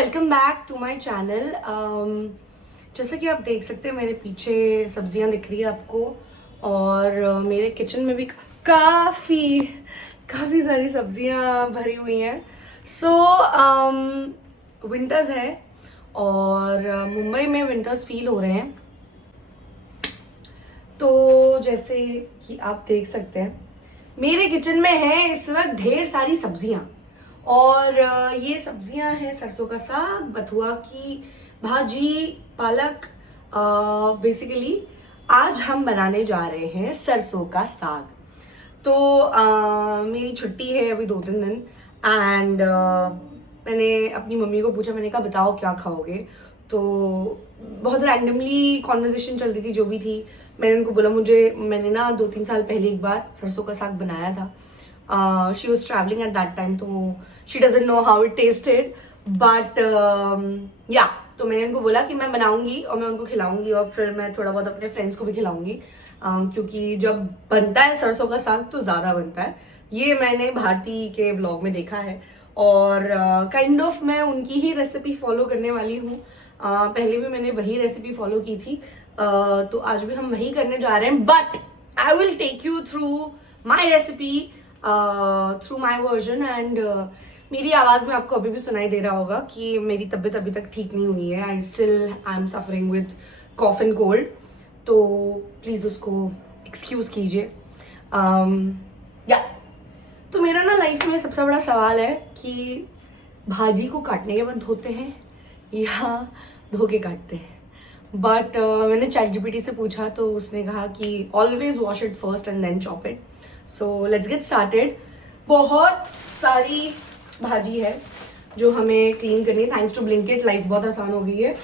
Welcome back to my channel. जैसे कि आप देख सकते हैं मेरे पीछे सब्जियां दिख रही है आपको, और मेरे किचन में भी काफ़ी काफ़ी सारी सब्जियां भरी हुई हैं। सो विंटर्स है और मुंबई में विंटर्स फील हो रहे हैं। तो जैसे कि आप देख सकते हैं मेरे किचन में है इस वक्त ढेर सारी सब्जियां, और ये सब्जियां हैं सरसों का साग, बथुआ की भाजी, पालक। बेसिकली आज हम बनाने जा रहे हैं सरसों का साग। तो मेरी छुट्टी है अभी 2-3 दिन, एंड मैंने अपनी मम्मी को पूछा, मैंने कहा बताओ क्या खाओगे। तो बहुत रैंडमली कॉन्वर्जेशन चल रही थी जो भी थी। मैंने उनको बोला मैंने ना 2-3 साल पहले एक बार सरसों का साग बनाया था। She was travelling at that time, तो she doesn't know how it tasted, but या तो मैंने उनको बोला कि मैं बनाऊंगी और मैं उनको खिलाऊंगी, और फिर मैं थोड़ा बहुत अपने फ्रेंड्स को भी खिलाऊंगी। क्योंकि जब बनता है सरसों का साग तो ज़्यादा बनता है। ये मैंने भारती के व्लॉग में देखा है, और काइंड ऑफ मैं उनकी ही रेसिपी फॉलो करने वाली हूँ। पहले भी मैंने वही रेसिपी फॉलो की थी, तो आज भी हम वही करने जा रहे हैं। But I will take you through my recipe, through my version. And मेरी आवाज़ में आपको अभी भी सुनाई दे रहा होगा कि मेरी तबीयत अभी तक ठीक नहीं हुई है। I am suffering with cough and cold, तो प्लीज़ उसको एक्सक्यूज़ कीजिए। या तो मेरा ना लाइफ में सबसे बड़ा सवाल है कि भाजी को काटने के बाद धोते हैं या धो के काटते हैं। बट मैंने ChatGPT से पूछा तो उसने कहा कि always wash it first and then chop it. So let's get started. बहुत सारी भाजी है जो हमें क्लीन करनी है। थैंक्स टू ब्लिंकिट लाइफ बहुत आसान हो गई है,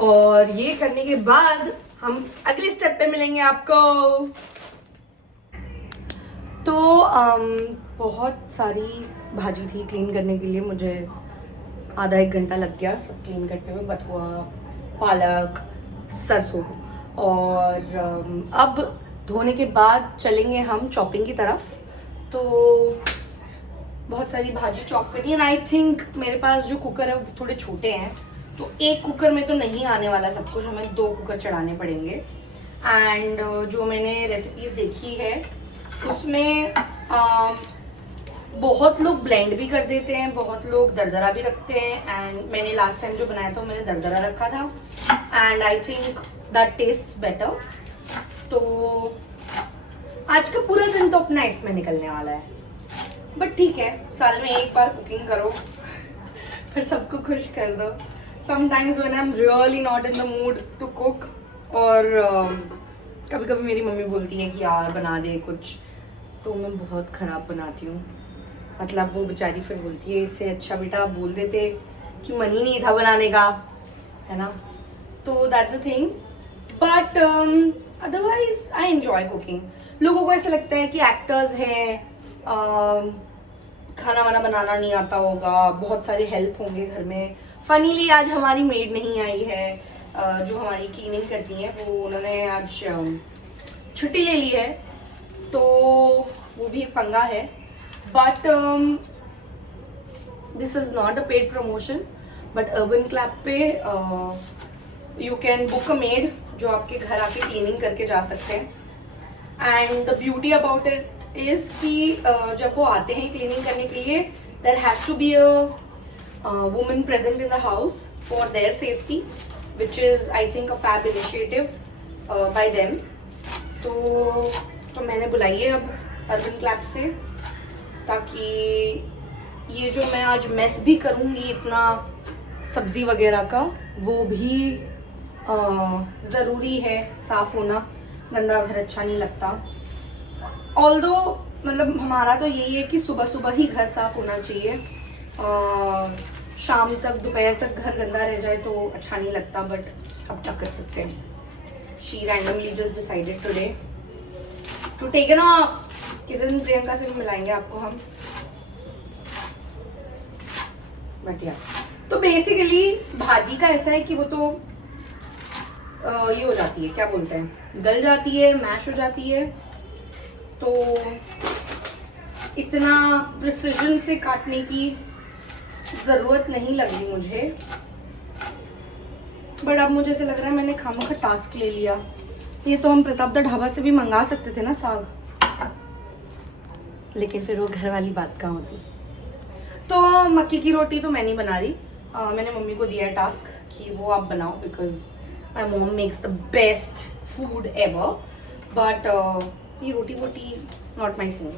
और ये करने के बाद हम अगले स्टेप पे मिलेंगे आपको। तो बहुत सारी भाजी थी क्लीन करने के लिए, मुझे आधा 1 घंटा लग गया सब क्लीन करते हुए। बथुआ, पालक, सरसों, और अब धोने के बाद चलेंगे हम चॉपिंग की तरफ। तो बहुत सारी भाजी चॉप करनी है। आई थिंक मेरे पास जो कुकर है वो थोड़े छोटे हैं, तो एक कुकर में तो नहीं आने वाला सब कुछ, हमें 2 कुकर चढ़ाने पड़ेंगे। एंड जो मैंने रेसिपीज देखी है उसमें बहुत लोग ब्लेंड भी कर देते हैं, बहुत लोग दरदरा भी रखते हैं। एंड मैंने लास्ट टाइम जो बनाया था मैंने दरदरा रखा था, and I think that taste better. तो आज का पूरा दिन तो अपना इसमें निकलने वाला है, बट ठीक है, साल में एक बार कुकिंग करो फिर सबको खुश कर दो। Sometimes when I am really not in the mood to cook, और कभी कभी मेरी मम्मी बोलती है कि यार बना दे कुछ, तो मैं बहुत ख़राब बनाती हूँ। मतलब वो बेचारी फिर बोलती है इससे अच्छा बेटा आप बोल देते कि मन ही नहीं था बनाने का, है ना। तो that's the thing, but otherwise I enjoy cooking. लोगों को ऐसा लगता है कि एक्टर्स हैं, खाना वाना बनाना नहीं आता होगा, बहुत सारे हेल्प होंगे घर में। फनीली आज हमारी मेड नहीं आई है, जो हमारी क्लीनिंग करती है, वो उन्होंने आज छुट्टी ले ली है, तो वो भी एक पंगा है। But this is not a paid promotion, but Urban Clap पे you can book a maid जो आपके घर आके क्लीनिंग करके जा सकते हैं। And the beauty about it is कि जब वो आते हैं क्लीनिंग करने के लिए, there has to be a woman present in the house for their safety, which is I think a fab initiative by them. तो मैंने बुलाई है अब अर्बन क्लैप से, ताकि ये जो मैं आज मेस भी करूँगी इतना सब्जी वगैरह का, वो भी ज़रूरी है साफ़ होना। गंदा घर अच्छा नहीं लगता। ऑल्दो मतलब हमारा तो यही है कि सुबह सुबह ही घर साफ होना चाहिए, शाम तक दोपहर तक घर गंदा रह जाए तो अच्छा नहीं लगता। बट अब क्या कर सकते हैं। She randomly just decided today to take an off. किसी दिन प्रियंका से भी मिलाएंगे आपको हम। बट यार तो बेसिकली भाजी का ऐसा है कि वो तो ये हो जाती है, क्या बोलते हैं, गल जाती है, मैश हो जाती है। तो इतना प्रिसिजन से काटने की ज़रूरत नहीं लगी मुझे, बट अब मुझे ऐसा लग रहा है मैंने खामखा टास्क ले लिया। ये तो हम प्रताप दा ढाबा से भी मंगा सकते थे ना साग, लेकिन फिर वो घर वाली बात कहाँ होती। तो मक्की की रोटी तो मैं नहीं बना रही, मैंने मम्मी को दिया है टास्क कि वो आप बनाओ, because my mom makes the best food ever. But ये रोटी वोटी नॉट माई थिंग,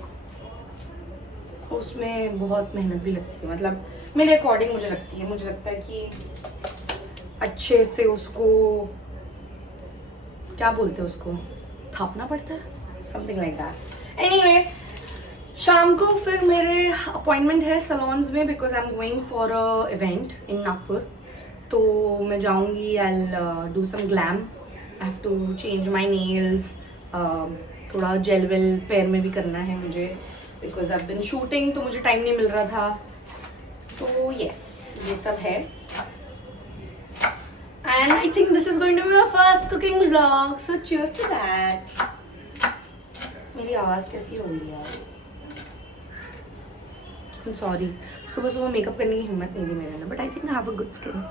उसमें बहुत मेहनत भी लगती है, मतलब मेरे अकॉर्डिंग मुझे लगती है। मुझे लगता है कि अच्छे से उसको क्या बोलते हैं, उसको थापना पड़ता है, समथिंग लाइक दैट। एनीवे, शाम को फिर मेरे अपॉइंटमेंट है सलोन्स में, because I am going for a event in Nagpur. तो मैं जाऊंगी, I do some glam, I have to change my nails, थोड़ा जेल वेल पैर में भी करना है मुझे, बिकॉज आई बिन शूटिंग, तो मुझे टाइम नहीं मिल रहा था। तो यस, ये सब है। And I think this is going to be my first cooking vlog, so cheers to that. मेरी आवाज़ कैसी हो गई यार, सॉरी, सुबह सुबह मेकअप करने की हिम्मत नहीं थी मेरे अंदर, but I think I have a good skin.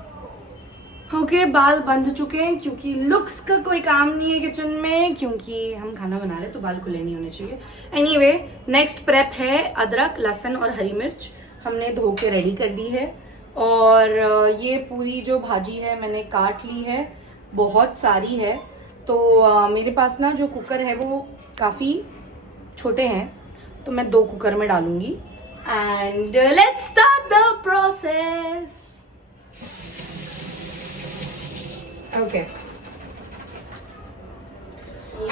Okay, बाल बंध चुके हैं क्योंकि लुक्स का कोई काम नहीं है किचन में, क्योंकि हम खाना बना रहे हैं तो बाल खुले नहीं होने चाहिए। एनीवे, नेक्स्ट प्रेप है अदरक, लहसुन और हरी मिर्च, हमने धो के रेडी कर दी है। और ये पूरी जो भाजी है मैंने काट ली है, बहुत सारी है। तो मेरे पास ना जो कुकर है वो काफ़ी छोटे हैं, तो मैं 2 कुकर में डालूंगी। And let's start the process. Okay,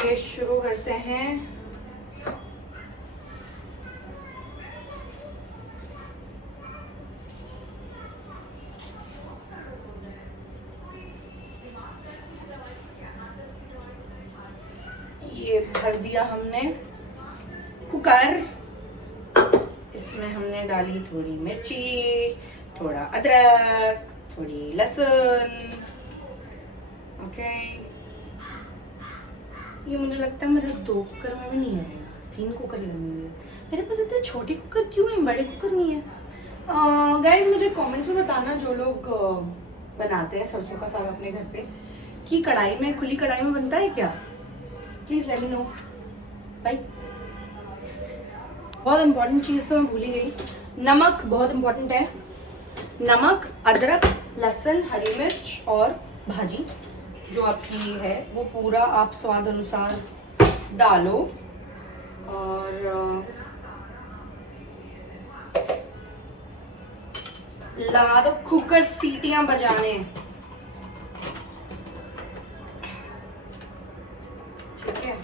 ये शुरू करते हैं। ये भर दिया हमने कुकर, इसमें हमने डाली थोड़ी मिर्ची, थोड़ा अदरक, थोड़ी लहसुन। ओके, ये मुझे लगता है मेरे 2 कुकर में भी नहीं आएगा, 3 कुकर लगेंगे। मेरे पास इतने छोटे कुकर क्यों हैं, बड़े कुकर नहीं है। गाइज मुझे कमेंट्स में बताना जो लोग बनाते हैं सरसों का साग अपने घर पे, कि कढ़ाई में, खुली कढ़ाई में बनता है क्या, प्लीज़ लेट मी नो भाई। बहुत इंपॉर्टेंट चीज़ तो मैं भूल ही गई, नमक बहुत इंपॉर्टेंट है। नमक, अदरक, लहसुन, हरी मिर्च और भाजी जो आपकी है वो पूरा आप स्वाद अनुसार डालो। और लगा दो कुकर सीटियां बजाने। ठीक है,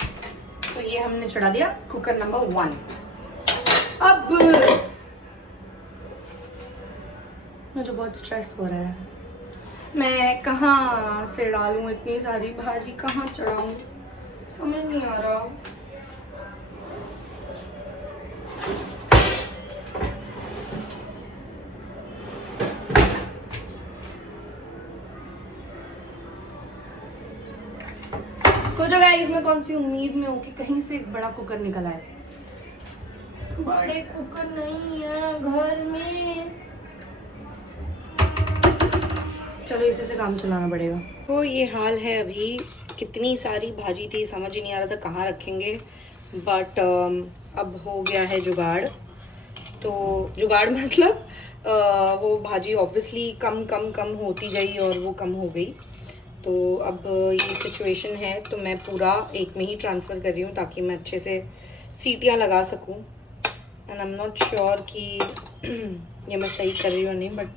तो ये हमने चढ़ा दिया कुकर नंबर 1। अब मुझे बहुत स्ट्रेस हो रहा है, मैं कहाँ से डालूं इतनी सारी भाजी, कहाँ चढ़ाऊं, समझ नहीं आ रहा। सोचो गाइस, मैं कौन सी उम्मीद में हूँ कि कहीं से एक बड़ा कुकर निकल आए। बड़े कुकर नहीं है घर में, चलो इसी से काम चलाना पड़ेगा। तो ये हाल है अभी, कितनी सारी भाजी थी समझ ही नहीं आ रहा था कहाँ रखेंगे, बट अब हो गया है जुगाड़। तो जुगाड़ मतलब वो भाजी ऑब्वियसली कम होती गई और वो कम हो गई। तो अब ये सिचुएशन है, तो मैं पूरा एक में ही ट्रांसफ़र कर रही हूँ ताकि मैं अच्छे से सीटियाँ लगा सकूँ। And I am not sure कि ये मैं सही कर रही हूँ नहीं, बट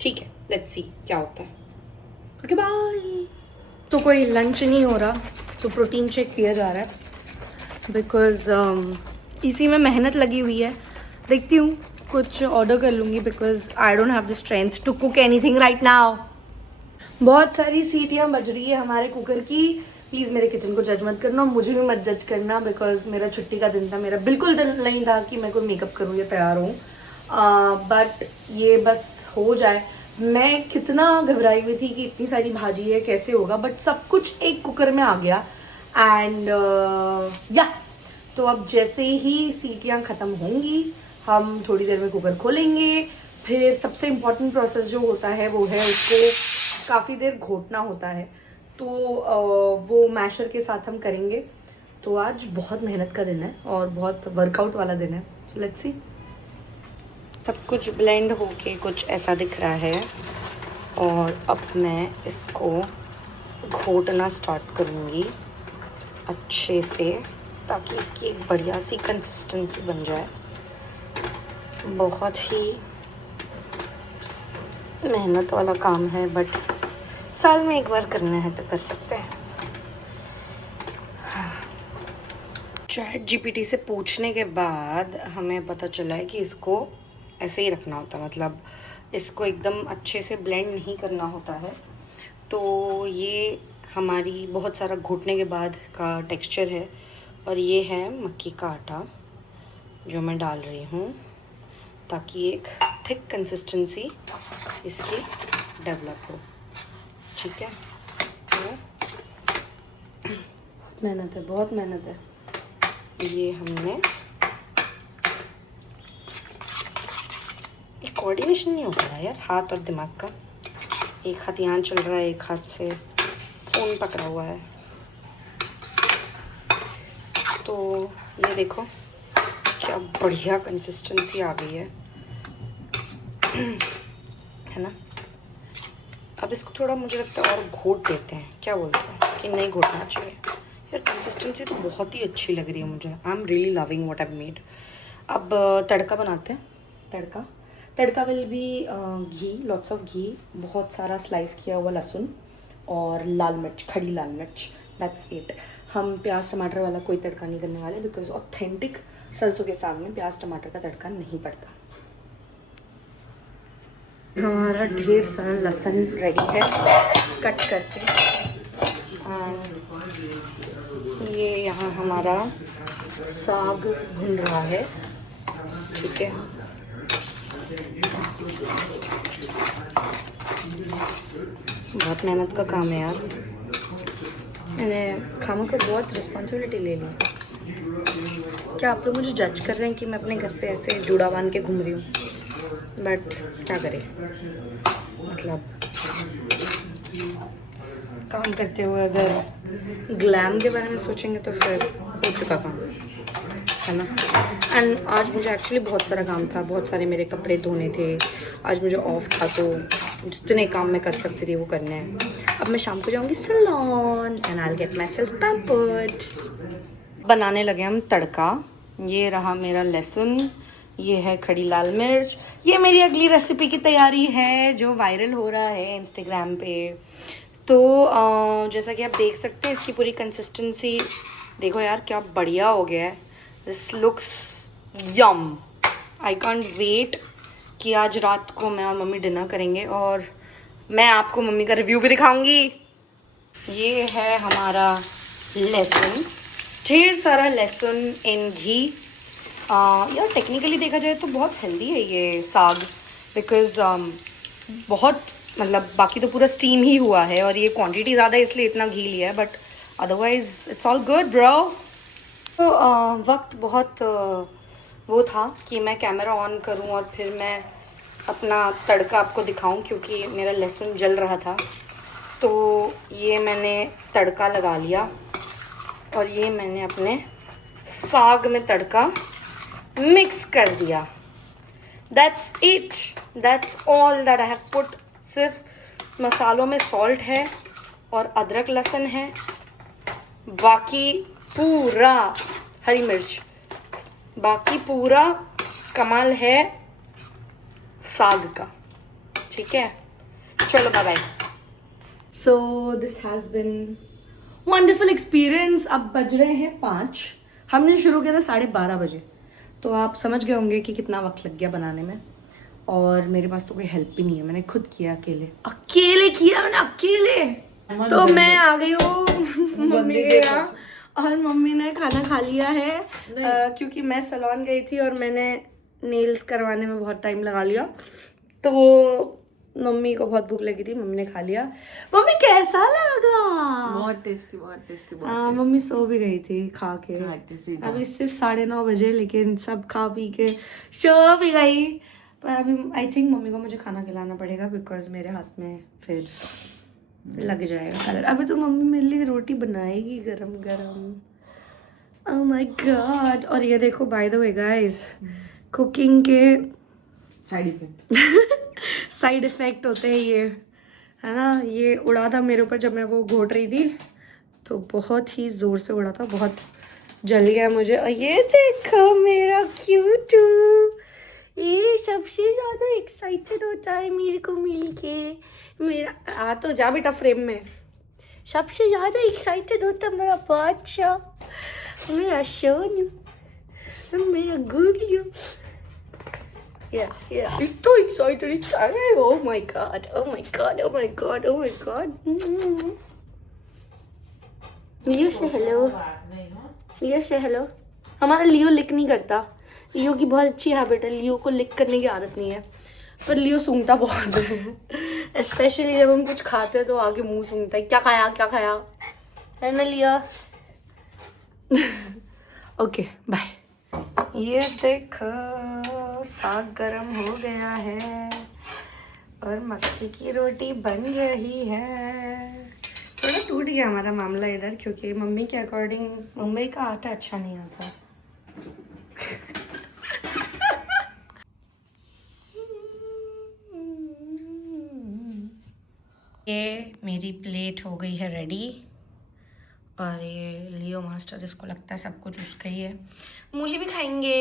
ठीक है, लेट्स सी क्या होता है। Okay bye. तो कोई लंच नहीं हो रहा तो प्रोटीन शेक पिया जा रहा है, बिकॉज़ इसी में मेहनत लगी हुई है। देखती हूँ कुछ ऑर्डर कर लूँगी, because I don't have the strength to cook anything right now. बहुत सारी सीटियाँ बज रही है हमारे कुकर की। प्लीज़ मेरे किचन को जज मत करना, मुझे भी मत जज करना, बिकॉज मेरा छुट्टी का दिन था, मेरा बिल्कुल दिल नहीं था कि मैं कोई मेकअप करूँ या तैयार हूँ। बट ये बस हो जाए। मैं कितना घबराई हुई थी कि इतनी सारी भाजी है कैसे होगा, बट सब कुछ एक कुकर में आ गया। एंड या तो अब जैसे ही सीटियाँ ख़त्म होंगी हम थोड़ी देर में कुकर खोलेंगे, फिर सबसे इम्पोर्टेंट प्रोसेस जो होता है वो है उसको काफ़ी देर घोटना होता है, तो वो मैशर के साथ हम करेंगे। तो आज बहुत मेहनत का दिन है और बहुत वर्कआउट वाला दिन है। So let's see. सब कुछ ब्लेंड होके कुछ ऐसा दिख रहा है और अब मैं इसको घोटना स्टार्ट करूँगी अच्छे से, ताकि इसकी एक बढ़िया सी कंसिस्टेंसी बन जाए। बहुत ही मेहनत वाला काम है, बट साल में एक बार करना है तो कर सकते हैं। चैट जीपीटी से पूछने के बाद हमें पता चला है कि इसको ऐसे ही रखना होता है, मतलब इसको एकदम अच्छे से ब्लेंड नहीं करना होता है। तो ये हमारी बहुत सारा घुटने के बाद का टेक्सचर है और ये है मक्की का आटा जो मैं डाल रही हूँ, ताकि एक थिक कंसिस्टेंसी इसकी डेवलप हो। ठीक है, तो बहुत मेहनत है, बहुत मेहनत है। ये हमने एक कोऑर्डिनेशन नहीं होता है यार हाथ और दिमाग का। एक हाथ यहाँ चल रहा है, एक हाथ से फ़ोन पकड़ा हुआ है। तो ये देखो क्या बढ़िया कंसिस्टेंसी आ गई है ना। अब इसको थोड़ा मुझे लगता है और घोट देते हैं, क्या बोलते हैं कि नहीं घोटना चाहिए यार। कंसिस्टेंसी तो बहुत ही अच्छी लग रही है मुझे। I am really loving what I made. अब तड़का बनाते हैं। Tadka will be ghee, lots of ghee, बहुत सारा स्लाइस किया हुआ लहसुन और लाल मिर्च, खड़ी लाल मिर्च, दैट्स इट। हम प्याज टमाटर वाला कोई तड़का नहीं करने वाले, बिकॉज ऑथेंटिक सरसों के साग में प्याज टमाटर का तड़का नहीं पड़ता। हमारा ढेर सारा लहसुन रेडी है कट करके। ये यहाँ हमारा साग भुन रहा है। ठीक है, बहुत मेहनत का काम है यार। मैंने खामा को बहुत रिस्पॉन्सिबिलिटी ले ली। क्या आप लोग मुझे जज कर रहे हैं कि मैं अपने घर पे ऐसे जूड़ा बांध के घूम रही हूँ? बट क्या करें, मतलब काम करते हुए अगर ग्लैम के बारे में सोचेंगे तो फिर हो चुका काम है ना। एंड आज मुझे एक्चुअली बहुत सारा काम था, बहुत सारे मेरे कपड़े धोने थे। आज मुझे ऑफ था, तो जितने काम मैं कर सकती थी वो करने हैं। अब मैं शाम को जाऊँगी salon and I will get my self pampered. बनाने लगे हम तड़का। ये रहा मेरा लहसुन, ये है खड़ी लाल मिर्च। ये मेरी अगली रेसिपी की तैयारी है जो वायरल हो रहा है इंस्टाग्राम पे। तो जैसा कि आप देख सकते हैं इसकी पूरी कंसिस्टेंसी देखो यार, क्या बढ़िया हो गया है। This looks yum. I can't wait कि आज रात को मैं और मम्मी डिनर करेंगे और मैं आपको मम्मी का रिव्यू भी दिखाऊंगी। ये है हमारा लहसुन, ढेर सारा लहसुन इन घी। यार टेक्निकली देखा जाए तो बहुत हेल्दी है ये साग, बिकॉज बहुत मतलब बाकी तो पूरा स्टीम ही हुआ है और ये क्वांटिटी ज़्यादा है इसलिए इतना घी लिया है, but otherwise it's all good bro. तो वक्त बहुत वो था कि मैं कैमरा ऑन करूं और फिर मैं अपना तड़का आपको दिखाऊं, क्योंकि मेरा लहसुन जल रहा था। तो ये मैंने तड़का लगा लिया और ये मैंने अपने साग में तड़का मिक्स कर दिया। That's it, that's all that I have put. सिर्फ मसालों में सॉल्ट है और अदरक लहसुन है, बाकी पूरा हरी मिर्च, बाकी पूरा कमाल है साग का। ठीक है, चलो bye bye. So this has been wonderful experience. अब बज रहे हैं 5। हमने शुरू किया था 12:30 बजे, तो आप समझ गए होंगे कि कितना वक्त लग गया बनाने में। और मेरे पास तो कोई हेल्प भी नहीं है, मैंने खुद किया, अकेले किया मैंने, अकेले। तो मैं आ गई हूँ मम्मी के यहाँ और मम्मी ने खाना खा लिया है, क्योंकि मैं सैलून गई थी और मैंने नेल्स करवाने में बहुत टाइम लगा लिया। तो मम्मी को बहुत भूख लगी थी, मम्मी ने खा लिया। मम्मी कैसा लगा? बहुत टेस्टी, बहुत टेस्टी। मम्मी सो भी गई थी खा के। अभी सिर्फ 9:30 बजे, लेकिन सब खा पी के सो भी गई। पर अभी आई थिंक मम्मी को मुझे खाना खिलाना पड़ेगा बिकॉज मेरे हाथ में फिर लग जाएगा कलर। अभी तो मम्मी मेरे लिए रोटी बनाएगी गरम गरम। Oh my God. और ये देखो by the way guys, cooking के साइड इफेक्ट होते हैं ये, है ना। ये उड़ा था मेरे ऊपर जब मैं वो घोट रही थी, तो बहुत ही ज़ोर से उड़ा था, बहुत जल गया मुझे। और ये देखो मेरा क्यूटू, ये सबसे ज़्यादा एक्साइटेड होता है मेरे को मिल के। मेरा तो जा बेटा फ्रेम में। सबसे ज़्यादा एक्साइटेड होता है मेरा बच्चा, मेरा सोनू, मेरा गुलियो। Yeah. It's so excited. Oh my god. लियो से हेलो। लियो से हेलो। हमारा लियो लिक नहीं करता। लियो की बहुत अच्छी हैबिट है, लियो को लिक करने की आदत नहीं है, पर लियो सूंघता बहुत है। स्पेशली जब हम कुछ खाते हैं तो आगे मुंह सूंघता है, क्या खाया है ना लिया। Okay bye. ये देखो साग गरम हो गया है और मक्की की रोटी बन रही है। थोड़ा टूट गया हमारा मामला इधर, क्योंकि मम्मी के अकॉर्डिंग मुंबई का आटा अच्छा नहीं आता। ये मेरी प्लेट हो गई है रेडी, और ये लियो मास्टर जिसको लगता है सब कुछ उसका ही है। मूली भी खाएंगे।